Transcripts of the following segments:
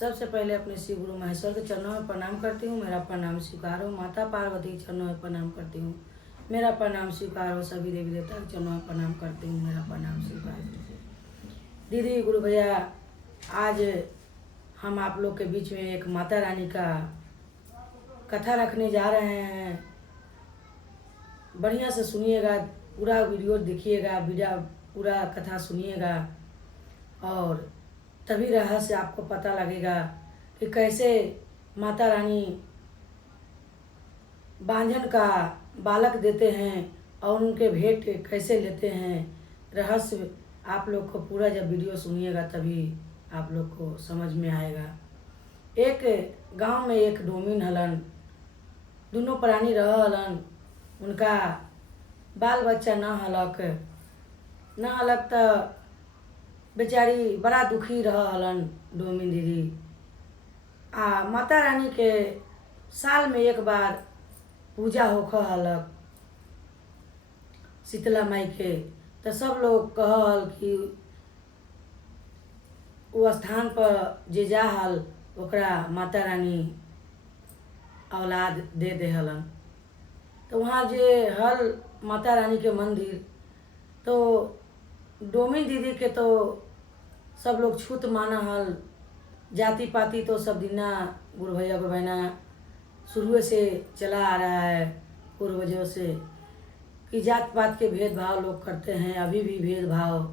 सबसे पहले अपने श्री गुरु महेश्वर के चरणों में प्रणाम करती हूँ। मेरा प्रणाम स्वीकार हो। माता पार्वती के चरणों में प्रणाम करती हूँ। मेरा प्रणाम स्वीकार हो। सभी देवी देवता के चरणों में प्रणाम करती हूँ। मेरा प्रणाम स्वीकार हो। दीदी, गुरु भैया, आज हम आप लोग के बीच में एक माता रानी का कथा रखने जा रहे हैं। बढ़िया से सुनिएगा, पूरा वीडियो देखिएगा, पूरा कथा सुनिएगा और तभी रहस्य आपको पता लगेगा कि कैसे माता रानी बांझन का बालक देते हैं और उनके भेंट कैसे लेते हैं। रहस्य आप लोग को पूरा जब वीडियो सुनिएगा तभी आप लोग को समझ में आएगा। एक गांव में एक डोमिन हलन, दोनों प्राणी रह हलन। उनका बाल बच्चा न हलक तो बेचारी बड़ा दुखी रह हलन डोमिन दीदी। माता रानी के साल में एक बार पूजा होख हलक शीतला माई के। तो सब लोग कहल कि वो स्थान पर जे जा हल ओकरा माता रानी औलाद दे दे हलन। तो वहाँ जे हल माता रानी के मंदिर, तो डोमिन दीदी के तो सब लोग छूत माना हल। जाति पाति तो सब दिना गुरु भैया गुरु बहना शुरू से चला आ रहा है पूर्वजों से कि जात पात के भेदभाव लोग करते हैं, अभी भी भेदभाव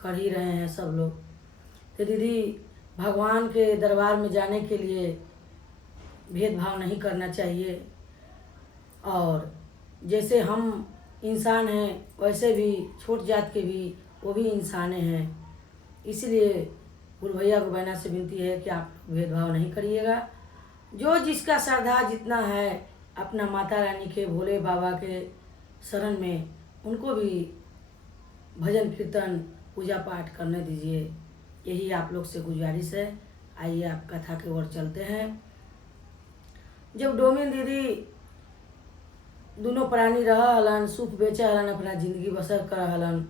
कर ही रहे हैं सब लोग। तो दीदी, भगवान के दरबार में जाने के लिए भेदभाव नहीं करना चाहिए। और जैसे हम इंसान हैं वैसे भी छोट जात के भी वो भी इंसान हैं। इसलिए गुरु भैया को बहना से विनती है कि आप भेदभाव नहीं करिएगा। जो जिसका श्रद्धा जितना है अपना माता रानी के भोले बाबा के शरण में उनको भी भजन कीर्तन पूजा पाठ करने दीजिए। यही आप लोग से गुजारिश है। आइए आप कथा की ओर चलते हैं। जब डोमिन दीदी दोनों प्राणी रह हलन, सुख बेचे हलन, अपना जिंदगी बसर कर हलन,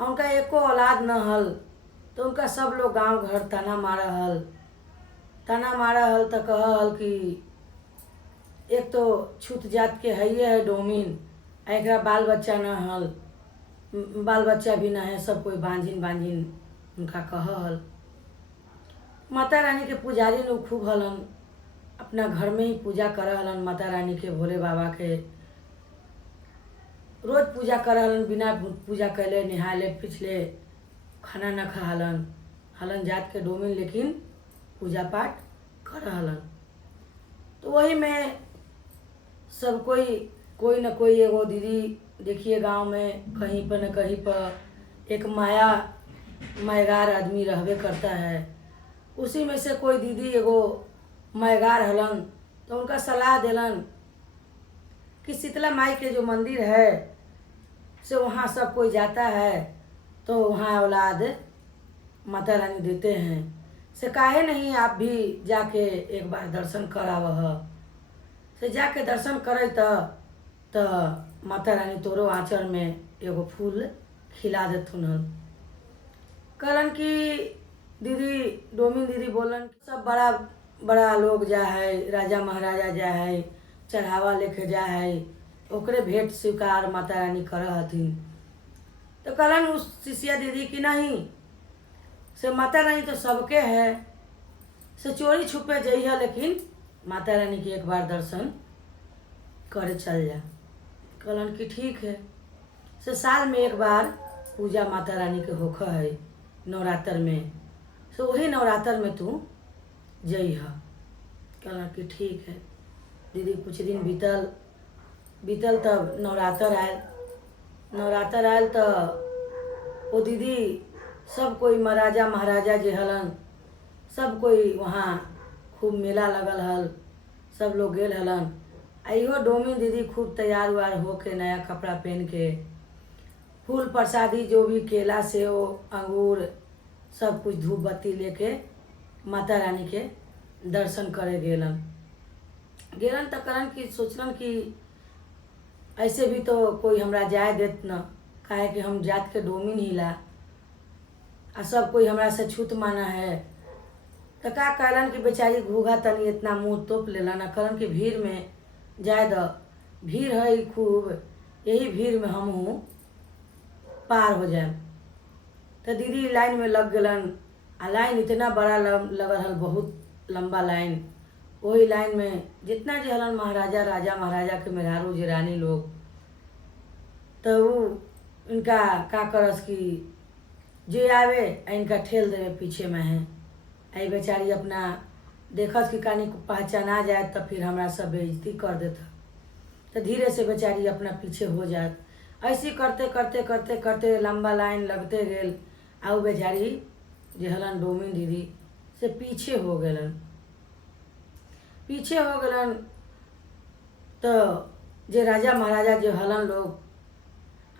उनका एको औलाद न हल, तो उनका सब लोग गांव घर ताना मारा हल। तो कह हल कि एक तो छूत जात के है डोमिन, एकरा बाल बच्चा न हल, बाल बच्चा भी न है, सब कोई बांझिन उनका कह हल। माता रानी के पुजारी लोग खूब हलन, अपना घर में ही पूजा कर हलन। माता रानी के भोले बाबा के रोज पूजा कर हलन, बिना पूजा कैले नहाले पिछले खाना न खा हलन जात के डोमिन, लेकिन पूजा पाठ कर हलन। तो वही में सब कोई न कोई एगो दीदी देखिए गांव में कहीं पर न कहीं पर एक मायगार आदमी रहबे करता है। उसी में से कोई दीदी एगो मायगार हलन, तो उनका सलाह देलन कि शीतला माई के जो मंदिर है से वहाँ सब कोई जाता है तो वहाँ औलाद माता रानी देते हैं। से काहे नहीं आप भी जाके एक बार दर्शन करावह। से जाके दर्शन करे तो माता रानी तोरो आंचल में एगो फूल खिला देथुन। कहलन कि दीदी, डोमिन दीदी बोलन सब बड़ा लोग जा है, राजा महाराजा जा है, चढ़ावा लेके जा है, ओकरे भेंट स्वीकार माता रानी कर हथिन। तो कहलन उस शिष्या दीदी की नहीं, से माता रानी तो सबके है, से चोरी छुपे जइह, लेकिन माता रानी के एक बार दर्शन करे चल जा। कहलन कि ठीक है। से साल में एक बार पूजा माता रानी के होख है नवरात्र में, से वही नवरात्र में तू जइह। कहलन कि ठीक है। दीदी, कुछ दिन बीतल तब नवरात्र आयल तो वो दीदी सब कोई राजा महाराजा जे हलन, सब कोई वहाँ खूब मेला लगल हल, सब लोग गेल हलन। इहो डोमिन दीदी खूब तैयार उयार होके नया कपड़ा पहन के फूल प्रसादी जो भी केला सेव अंगूर सब कुछ धूप बत्ती लेके माता रानी के दर्शन करे गेलन। तो करन कि सोचलन कि ऐसे भी तो कोई हमरा जाए देत न, काहे कि हम जात के डोमिन हिला आ सब कोई हमरा से छूत माना है। तो का कहलन कि बेचारी घूघा तनी इतना मुँह तोप लेलन आ कहलन कि भीड़ में जाए द, भीड़ है खूब, यही भीड़ में हमहूँ पार हो जाए। तो दीदी लाइन में लग गलन आ लाइन इतना बड़ा लगल हल, बहुत लंबा लाइन। वही लाइन में जितना जे हलन महाराजा राजा महाराजा के मेहरारू जे रानी लोग, तो ऊ इनका का करस कि जे आवे इनका ठेल देवे पीछे में है। आई बेचारी अपना देखस कि कानी को पहचाना जाए तो फिर हमरा सब बेइज्जती कर देता, तो धीरे से बेचारी अपना पीछे हो जात। ऐसी करते करते करते करते लंबा लाइन लगते गेल आ ऊ बेचारी जे हलन डोमिन दीदी से पीछे हो गलन। पीछे हो गलन तो जे राजा महाराजा जो हलन लोग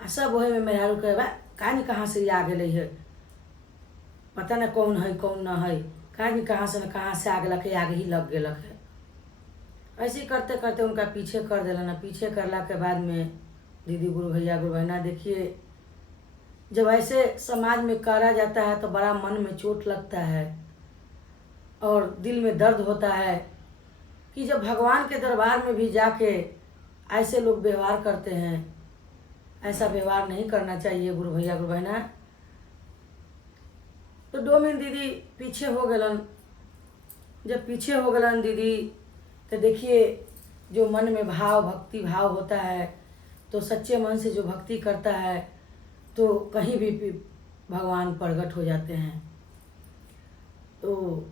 आ सब वही में मेहरारू कहे बा कहानी कहाँ से आ गए है, पता न कौन है कौन न है, कहानी कहाँ से न कहाँ से आ गलक है, आगे ही लग गलक है। ऐसे करते करते उनका पीछे कर दिलन। पीछे करला के बाद में दीदी गुरु भैया गुरु बहना, देखिए जब ऐसे समाज में करा जाता है तो बड़ा मन में चोट लगता है और दिल में दर्द होता है कि जब भगवान के दरबार में भी जाके ऐसे लोग व्यवहार करते हैं, ऐसा व्यवहार नहीं करना चाहिए गुरु भैया गुरु बहना। तो डोमिन दीदी पीछे हो गलन। जब पीछे हो गलन दीदी तो देखिए जो मन में भाव भक्ति भाव होता है, तो सच्चे मन से जो भक्ति करता है तो कहीं भी भगवान प्रकट हो जाते हैं। तो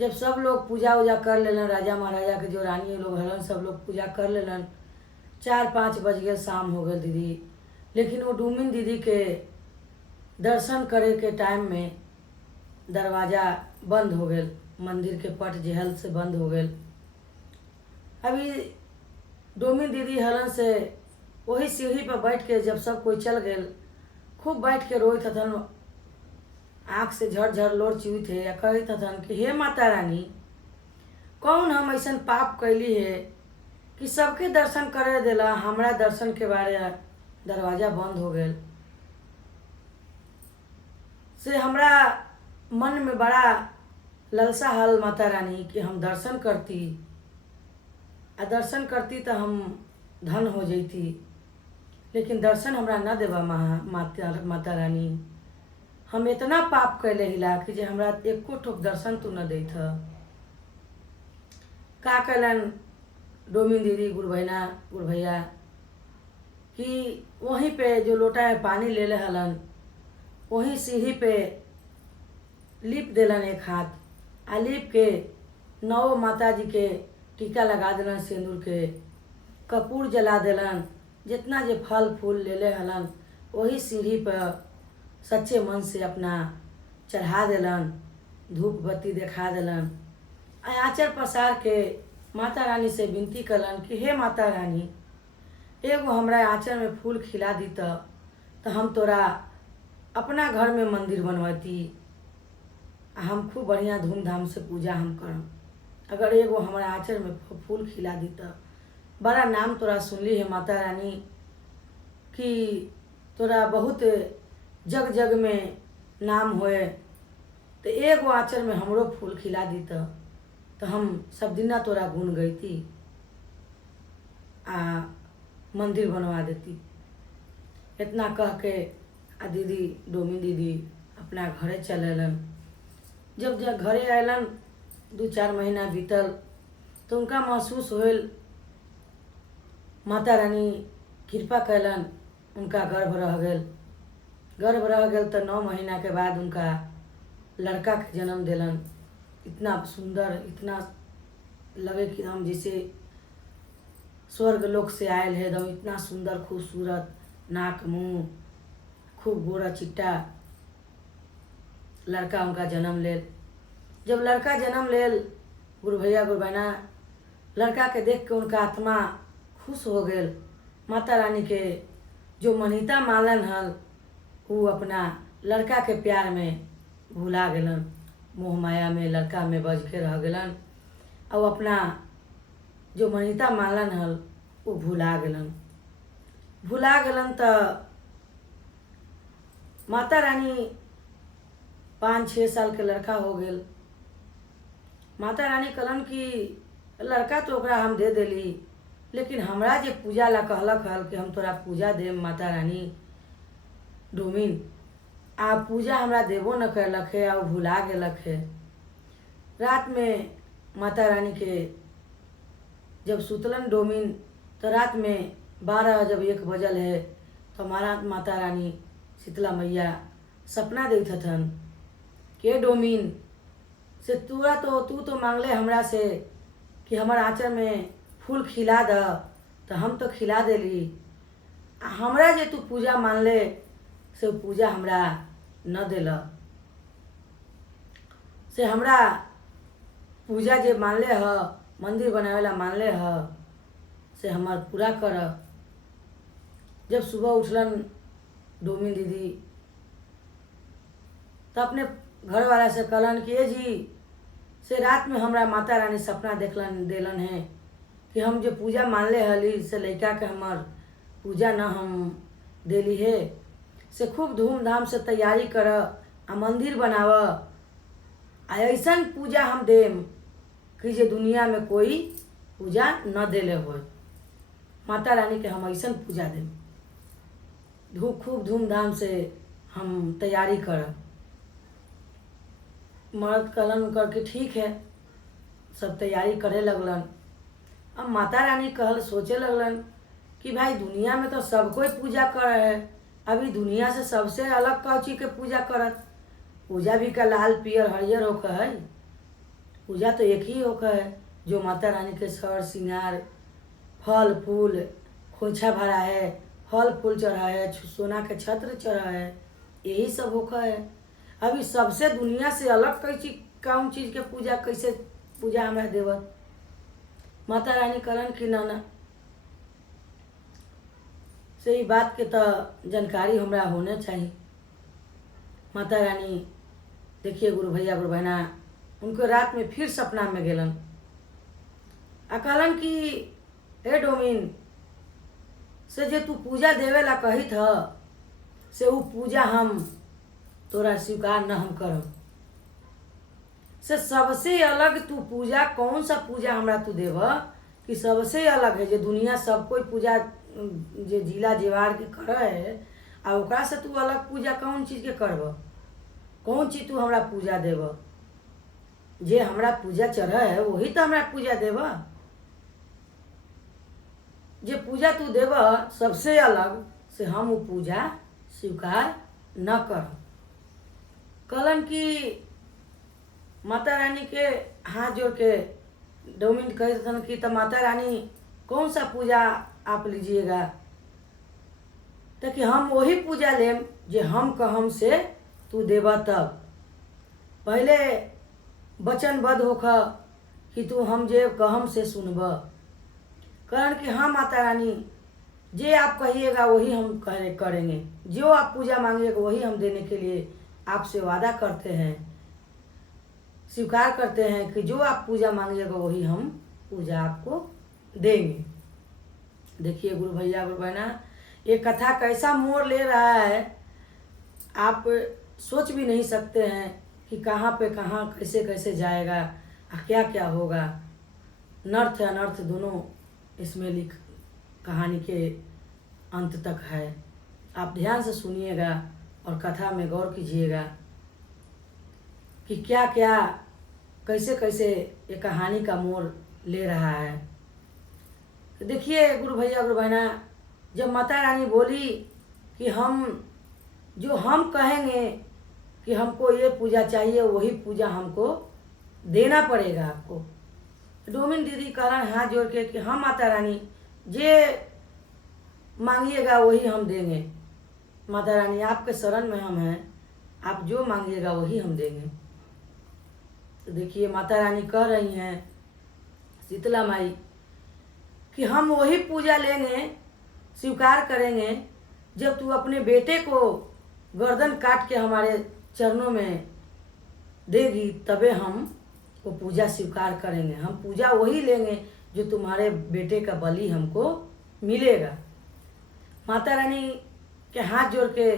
जब सब लोग पूजा वूजा कर लेलन, राजा महाराजा के जो रानी लोग हलन सब लोग पूजा कर लेलन, 4-5 बज गए, शाम हो गए दीदी। लेकिन वो डोमिन दीदी के दर्शन करे के टाइम में दरवाज़ा बंद हो गए, मंदिर के पट जहल से बंद हो गए। अभी डोमिन दीदी हलन से वही सीढ़ी पर बैठ के जब सब कोई चल गए, खूब बैठ के रोई थन, आँख से झरझर लोर चुई थे या कही थन कि हे माता रानी, कौन हम ऐसा पाप कैली है कि सबके दर्शन करे देला, हमरा दर्शन के बारे दरवाज़ा बंद हो गए। से हमरा मन में बड़ा ललसा हल माता रानी कि हम दर्शन करती, आ दर्शन करती तो हम धन हो जैती, लेकिन दर्शन हमरा न देवा माता रानी। हम इतना पाप कैले हिला कि जे हमरा एको ठोक दर्शन तू न देत। का कैलन डोमिन दीदी गुरु बहना गुरु भैया कि वहीं पे जो लोटा में पानी ले ले हलन, वहीं सीढ़ी पे लीप देलन एक हाथ, आ लीप के 9 माता जी के टीका लगा देलन, सिंदूर के कपूर जला देलन, जितना जे फल फूल ले ले हलन वही सीढ़ी पर सच्चे मन से अपना चढ़ा देलन, धूप बत्ती देखा देलन। आँचर पसार के माता रानी से विनती कलन कि हे माता रानी, एगो हमरा आँचर में फूल खिला दी तो हम तोरा अपना घर में मंदिर बनवाती, हम खूब बढ़िया धूमधाम से पूजा हम करम। अगर एगो हमारा आँचर में फूल खिला दी तो बड़ा नाम तोरा सुनली है माता रानी कि तोरा बहुत जग जग में नाम होए, तो एगो आँचर में हमरो फूल खिला दी तो हम सब दिना तोरा गुण गईती आ मंदिर बनवा देती। इतना कह के आ दीदी डोमिन दीदी अपना घरे चलेलन। जब घरे अलन 2-4 महीना बीतल तो उनका महसूस होल माता रानी कृपा कैलन, उनका गर्भ रह गल तो 9 महीना के बाद उनका लड़का के जन्म दिलन। इतना सुंदर, इतना लगे कि हम जैसे स्वर्ग लोक से आयल है एकदम, इतना सुंदर खूबसूरत नाक मुँह, खूब गोरा चिट्टा लड़का उनका जन्म लेल। जब लड़का जन्म लेल गुरु भैया गुरु बहना, लड़का के देख के उनका आत्मा खुश हो गए। माता रानी के जो मनीता मालन हल वो अपना लड़का के प्यार में भुला गलन, मोह माया में लड़का में बज के रह गलन और अपना जो मनीता मालन हल वो भुला गलन। तो माता रानी 5-6 साल के लड़का हो गए माता रानी कहलन कि लड़का तो ओकरा हम दे देली, लेकिन हमरा जे पूजा ला कहलक हल कि हम तोरा पूजा देम माता रानी डोमिन, आ पूजा हमरा देबो न कैलक है, आ भुला गेलक है। रात में माता रानी के जब सुतलन डोमिन, तो रात में 12 जब 1 बजल है, तो हमारा माता रानी शीतला मैया सपना देत हथन के डोमिन से तू तो मांगले हमरा से कि हमार आँचल में फूल खिला द, तो हम तो खिला देली। हमरा जे तू पूजा मानले से पूजा हमरा न देल, से हमरा पूजा जे मानले ह, मंदिर बनावेला मानले ह, से हमार पूरा कर। जब सुबह उठलन डोमिन दीदी, तो अपने घर वाला से कहलन कि ए जी से रात में हमरा माता रानी सपना देलन है कि हम जो पूजा मानले हली से लड़का के हमार पूजा न हम देली है, से खूब धूमधाम से तैयारी कर, आ मंदिर बनाव, आ ऐसन पूजा हम देम कि जे दुनिया में कोई पूजा न देले हो। माता रानी के हम ऐसन पूजा देम, खूब धूमधाम से हम तैयारी कर। मर्द कहलन करके ठीक है, सब तैयारी करे लगलन। अब माता रानी कहल सोचे लगलन कि भाई दुनिया में तो सब कोई पूजा कर है, अभी दुनिया से सबसे अलग कौची के पूजा करत। पूजा भी का लाल पियर हरियर होकर है, पूजा तो एक ही होकर है जो माता रानी के सर श्रृंगार, फल फूल खोइछा भरा है, फल फूल चढ़ा है, सोना के छत्र चढ़ा है, यही सब होकर है। अभी सबसे दुनिया से अलग कौन चीज के पूजा कैसे पूजा हमें देवत। माता रानी कहलन कि ना से बात के तो जानकारी हमरा होने चाहिए। माता रानी देखिए गुरु भैया गुरु बहना उनको रात में फिर सपना में गेलन, आ कहलन कि हे डोमिन से जे तू पूजा देवे ला कही था, से वो पूजा हम तोरा स्वीकार न हम करब। से सबसे अलग तू पूजा कौन सा पूजा हमरा तू देव कि सबसे अलग है, जे दुनिया सब कोई पूजा जे जिला जेवार के कर है, आ ओकरा से तू अलग पूजा कौन चीज के करब, कौन चीज तू हमरा पूजा देव। जे हमरा पूजा चढ़ है वही तो हमरा पूजा देव। जे पूजा तू देव सबसे अलग, से हम वो पूजा स्वीकार न कर। कहलन कि माता रानी के हाथ जोड़ के डोमिन कहते कि तो माता रानी कौन सा पूजा आप लीजिएगा, तो कि हम वही पूजा लेम जे हम कहम से तू देवा। तब पहले वचनबद्ध होकर कि तू हम जे कहम से सुनब। कहन कि हाँ माता रानी, जे आप कहिएगा वही हम करेंगे, जो आप पूजा मांगिएगा वही हम देने के लिए आपसे वादा करते हैं, स्वीकार करते हैं कि जो आप पूजा मांगिएगा वही हम पूजा आपको देंगे। देखिए गुरु भैया गुरु बहना, ये कथा कैसा मोड़ ले रहा है, आप सोच भी नहीं सकते हैं कि कहाँ पे कहाँ कैसे कैसे जाएगा, क्या क्या होगा। नर्थ अनर्थ दोनों इसमें कहानी के अंत तक है। आप ध्यान से सुनिएगा और कथा में गौर कीजिएगा कि क्या क्या कैसे कैसे ये कहानी का मोड़ ले रहा है। तो देखिए गुरु भैया गुरु बहना, जब माता रानी बोली कि जो हम कहेंगे कि हमको ये पूजा चाहिए वही पूजा हमको देना पड़ेगा आपको। डोमिन दीदी कहलन हाथ जोड़ के कि हाँ माता रानी, जे मांगिएगा वही हम देंगे। माता रानी आपके शरण में हम हैं, आप जो मांगिएगा वही हम देंगे। तो देखिए माता रानी कह रही हैं शीतला माई कि हम वही पूजा लेंगे, स्वीकार करेंगे जब तू अपने बेटे को गर्दन काट के हमारे चरणों में देगी, तबे हम वो पूजा स्वीकार करेंगे। हम पूजा वही लेंगे जो तुम्हारे बेटे का बलि हमको मिलेगा। माता रानी के हाथ जोड़ के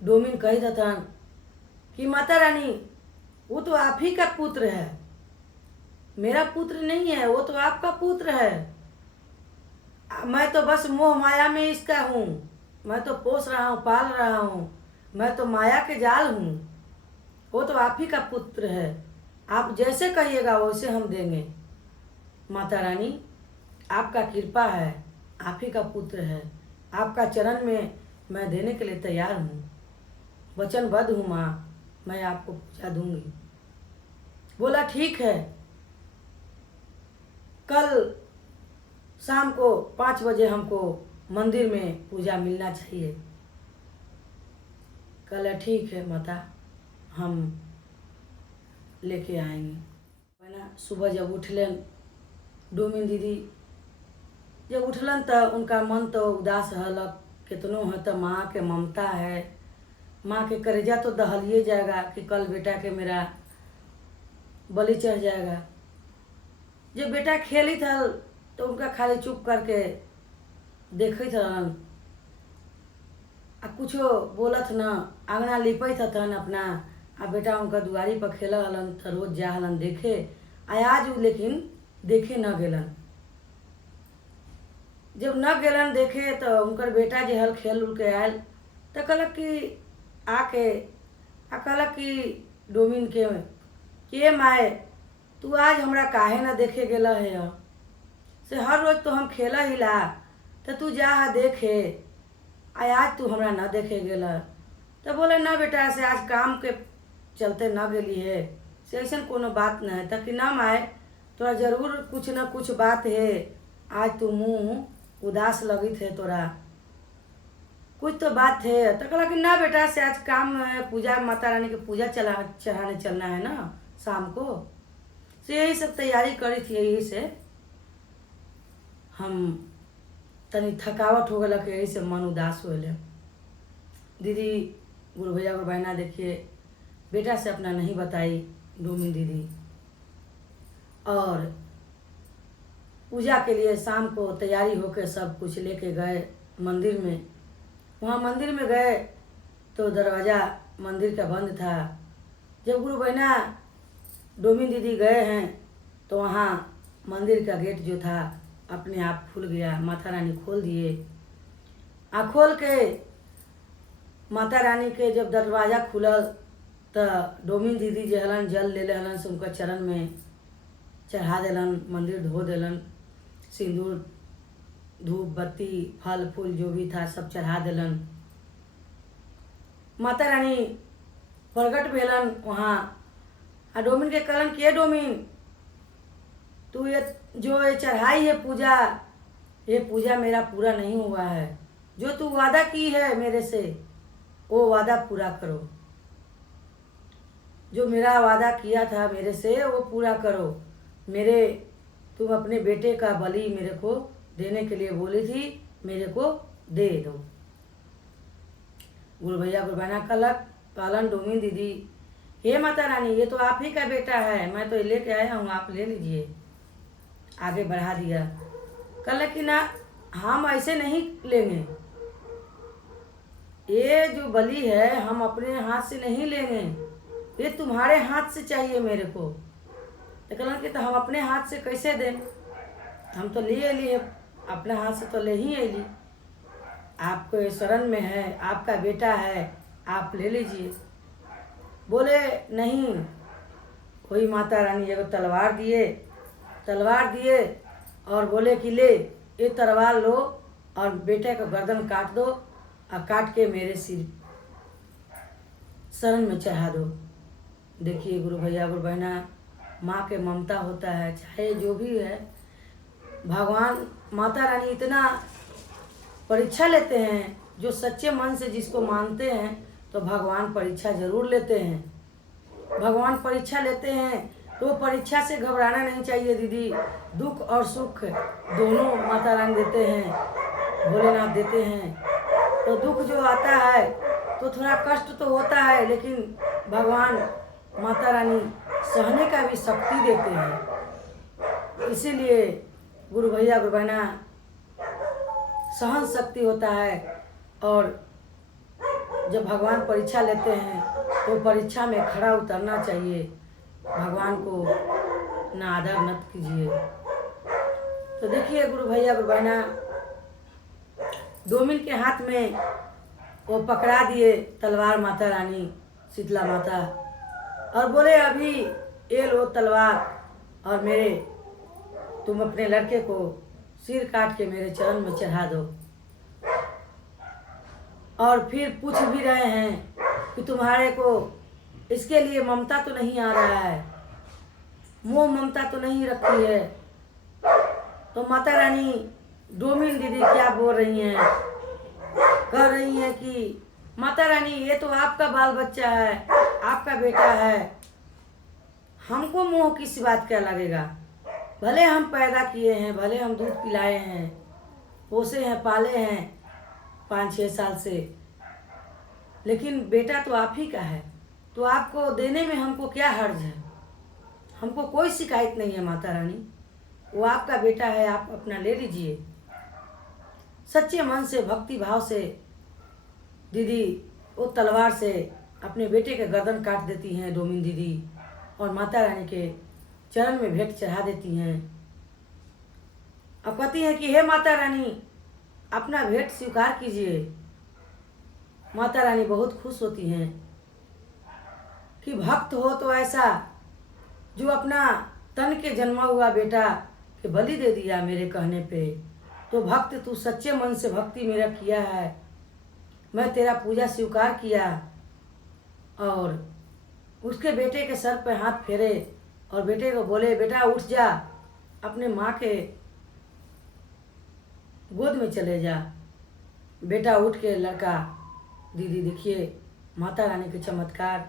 डोमिन कही था कि माता रानी वो तो आप ही का पुत्र है, मेरा पुत्र नहीं है, वो तो आपका पुत्र है। मैं तो बस मोह माया में इसका हूँ, मैं तो पोस रहा हूँ, पाल रहा हूँ, मैं तो माया के जाल हूँ। वो तो आप ही का पुत्र है, आप जैसे कहिएगा वैसे हम देंगे। माता रानी आपका कृपा है, आप ही का पुत्र है, आपका चरण में मैं देने के लिए तैयार हूँ, वचनबद्ध हूँ माँ, मैं आपको पूजा दूंगी। बोला ठीक है, कल शाम को 5 बजे हमको मंदिर में पूजा मिलना चाहिए। कल ठीक है माता, हम लेके आएंगे। है ना। सुबह जब उठलन डोमिन दीदी जब उठलन तो उनका मन तो उदास रहलक, कितनो है तो माँ के ममता है, माँ के करेजा तो दहलिए जाएगा कि कल बेटा के मेरा बलि चढ़ जाएगा। जब बेटा खेली था तो उनका खाली चुप करके देखत रहन, आ कुछो बोलत न, आंगना लिपत हथन अपना, आ बेटा उनका दुआरी पर खेल हलन तो रोज जा हलन देखे। आज उ लेकिन देखे न गेलन। जब न गेलन देखे तो उनकर बेटा जे हल खेल उल के आयल तो कहलक कि आके कहलक कि डोमिन के माए तू आज हमरा काहे न देखे गेला है, से हर रोज तो हम खेला ही ला, तो तू जा देखे, आज तू हमरा न देखे गेला। तो बोले ना बेटा, से आज काम के चलते न गेली है, से ऐसा कोनो बात न है। तो कि ना माए तोरा जरूर कुछ न कुछ बात है, आज तू मुँह उदास लगी थे, तोरा कुछ तो बात है। तो कहला कि ना बेटा, से आज काम है, पूजा माता रानी की पूजा चढ़ाने चलना है ना शाम को, से यही सब तैयारी करी थी, यही से हम तनी थकावट हो गया, यही से मन उदास हो गया। दीदी गुरु भैया गुरु बहना देखिए बेटा से अपना नहीं बताई डोमिन दीदी, और पूजा के लिए शाम को तैयारी होकर सब कुछ लेके गए मंदिर में। वहाँ मंदिर में गए तो दरवाज़ा मंदिर का बंद था। जब गुरु बहना डोमिन दीदी गए हैं तो वहाँ मंदिर का गेट जो था अपने आप खुल गया, माता रानी खोल दिए। खोल के माता रानी के जब दरवाज़ा खुलल तो डोमिन दीदी जो हलन जल ले हलन से उनका चरण में चढ़ा देलन, मंदिर धो देलन, सिंदूर धूप बत्ती फल फूल जो भी था सब चढ़ा देलन। माता रानी प्रगट भेलन वहाँ। डोमिन के कहलन कि डोमिन, तू ये चढ़ाई है पूजा, ये पूजा मेरा पूरा नहीं हुआ है, जो तू वादा की है मेरे से वो वादा पूरा करो, जो मेरा वादा किया था मेरे से वो पूरा करो। तुम अपने बेटे का बलि मेरे को देने के लिए बोली थी, मेरे को दे दो। गुरु भैया गुरु बहना कहलन डोमिन दीदी, हे माता रानी, ये तो आप ही का बेटा है, मैं तो लेके आया हूँ, आप ले लीजिए। आगे बढ़ा दिया। कहला कि ना, हम ऐसे नहीं लेंगे, ये जो बलि है हम अपने हाथ से नहीं लेंगे, ये तुम्हारे हाथ से चाहिए मेरे को। तो कहला कि तो हम अपने हाथ से कैसे दें, हम तो लिए अपने हाथ से तो ले ही ली, आपको शरण में है, आपका बेटा है, आप ले लीजिए। बोले नहीं। कोई माता रानी एगो तलवार दिए और बोले कि ले ये तलवार लो और बेटे का गर्दन काट दो और काट के मेरे सिर शरण में चढ़ा दो। देखिए गुरु भैया गुरु बहना, माँ के ममता होता है, चाहे जो भी है, भगवान माता रानी इतना परीक्षा लेते हैं। जो सच्चे मन से जिसको मानते हैं तो भगवान परीक्षा जरूर लेते हैं। भगवान परीक्षा लेते हैं तो परीक्षा से घबराना नहीं चाहिए दीदी। दुख और सुख दोनों माता रानी देते हैं, भोलेनाथ देते हैं। तो दुख जो आता है तो थोड़ा कष्ट तो होता है, लेकिन भगवान माता रानी सहने का भी शक्ति देते हैं। इसीलिए गुरु भैया गुरु बहना, सहन शक्ति होता है। और जब भगवान परीक्षा लेते हैं तो परीक्षा में खड़ा उतरना चाहिए। भगवान को ना आदर मत कीजिए। तो देखिए गुरु भैया गुरु बहना, डोमिन के हाथ में वो पकड़ा दिए तलवार माता रानी शीतला माता, और बोले अभी ये लो तलवार और मेरे तुम अपने लड़के को सिर काट के मेरे चरण में चढ़ा दो। और फिर पूछ भी रहे हैं कि तुम्हारे को इसके लिए ममता तो नहीं आ रहा है, मोह ममता तो नहीं रखी है। तो माता रानी डोमिन दीदी क्या बोल रही हैं, कह रही हैं कि माता रानी ये तो आपका बाल बच्चा है, आपका बेटा है, हमको मोह किस बात का लगेगा। भले हम पैदा किए हैं, भले हम दूध पिलाए हैं, पोसे हैं, पाले हैं 5-6 साल से, लेकिन बेटा तो आप ही का है, तो आपको देने में हमको क्या हर्ज है। हमको कोई शिकायत नहीं है माता रानी, वो आपका बेटा है, आप अपना ले लीजिए। सच्चे मन से भक्ति भाव से दीदी वो तलवार से अपने बेटे के गर्दन काट देती हैं डोमिन दीदी, और माता रानी के चरण में भेंट चढ़ा देती हैं। अब कहती हैं कि हे माता रानी अपना भेंट स्वीकार कीजिए। माता रानी बहुत खुश होती हैं कि भक्त हो तो ऐसा, जो अपना तन के जन्मा हुआ बेटा के बलि दे दिया मेरे कहने पे। तो भक्त तू सच्चे मन से भक्ति मेरा किया है, मैं तेरा पूजा स्वीकार किया। और उसके बेटे के सर पे हाथ फेरे और बेटे को बोले बेटा उठ जा, अपने माँ के गोद में चले जा। बेटा उठ के लड़का, दीदी देखिए माता रानी के चमत्कार,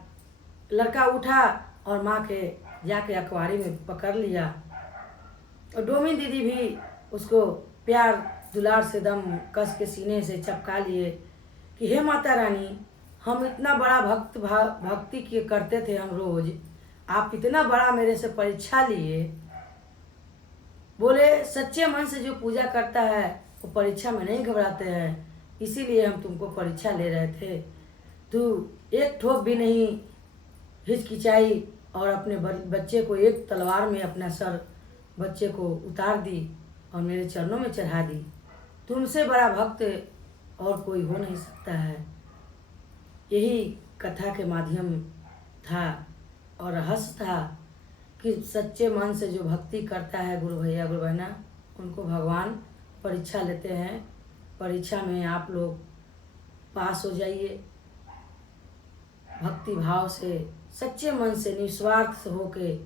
लड़का उठा और माँ के जाके अखबारी में पकड़ लिया। और डोमिन दीदी भी उसको प्यार दुलार से दम कस के सीने से चपका लिए कि हे माता रानी हम इतना बड़ा भक्ति किए करते थे हम रोज, आप इतना बड़ा मेरे से परीक्षा लिए। बोले सच्चे मन से जो पूजा करता है वो परीक्षा में नहीं घबराते हैं, इसीलिए हम तुमको परीक्षा ले रहे थे। तू एक ठोप भी नहीं हिचकिचाई और अपने बच्चे को एक तलवार में अपना सर बच्चे को उतार दी और मेरे चरणों में चढ़ा दी। तुमसे बड़ा भक्त और कोई हो नहीं सकता है। यही कथा के माध्यम था और रहस्य था कि सच्चे मन से जो भक्ति करता है गुरु भैया गुरु बहना, उनको भगवान परीक्षा लेते हैं। परीक्षा में आप लोग पास हो जाइए, भक्ति भाव से सच्चे मन से निस्वार्थ होके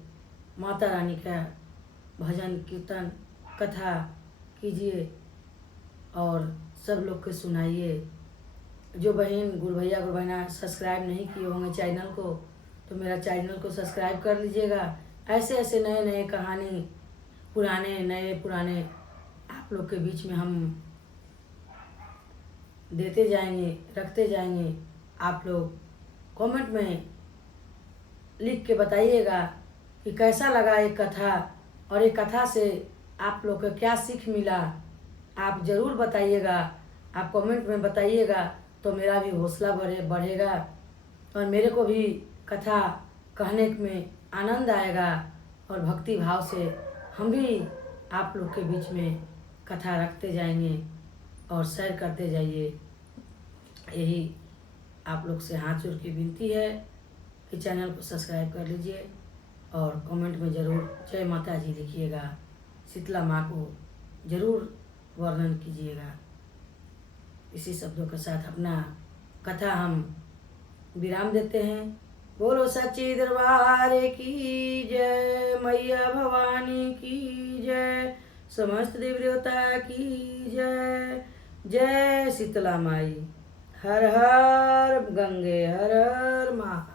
माता रानी का भजन कीर्तन कथा कीजिए और सब लोग के सुनाइए। जो बहन गुरु भैया गुरु बहना सब्सक्राइब नहीं किए होंगे चैनल को, तो मेरा चैनल को सब्सक्राइब कर लीजिएगा। ऐसे ऐसे नए नए कहानी, पुराने नए पुराने आप लोग के बीच में हम देते जाएंगे, रखते जाएंगे। आप लोग कमेंट में लिख के बताइएगा कि कैसा लगा ये कथा और ये कथा से आप लोग को क्या सीख मिला। आप ज़रूर बताइएगा, आप कमेंट में बताइएगा तो मेरा भी हौसला बढ़ेगा और मेरे को भी कथा कहने में आनंद आएगा और भक्ति भाव से हम भी आप लोग के बीच में कथा रखते जाएंगे और शेयर करते जाइए। यही आप लोग से हाथ जोड़ के विनती है कि चैनल को सब्सक्राइब कर लीजिए और कमेंट में ज़रूर जय माता जी लिखिएगा। शीतला माँ को ज़रूर वर्णन कीजिएगा। इसी शब्दों के साथ अपना कथा हम विराम देते हैं। बोलो सच्ची दरबार की जय, मैया भवानी की जय, समस्त देवी देवता की जय। जय शीतला माई, हर हर गंगे, हर हर महा।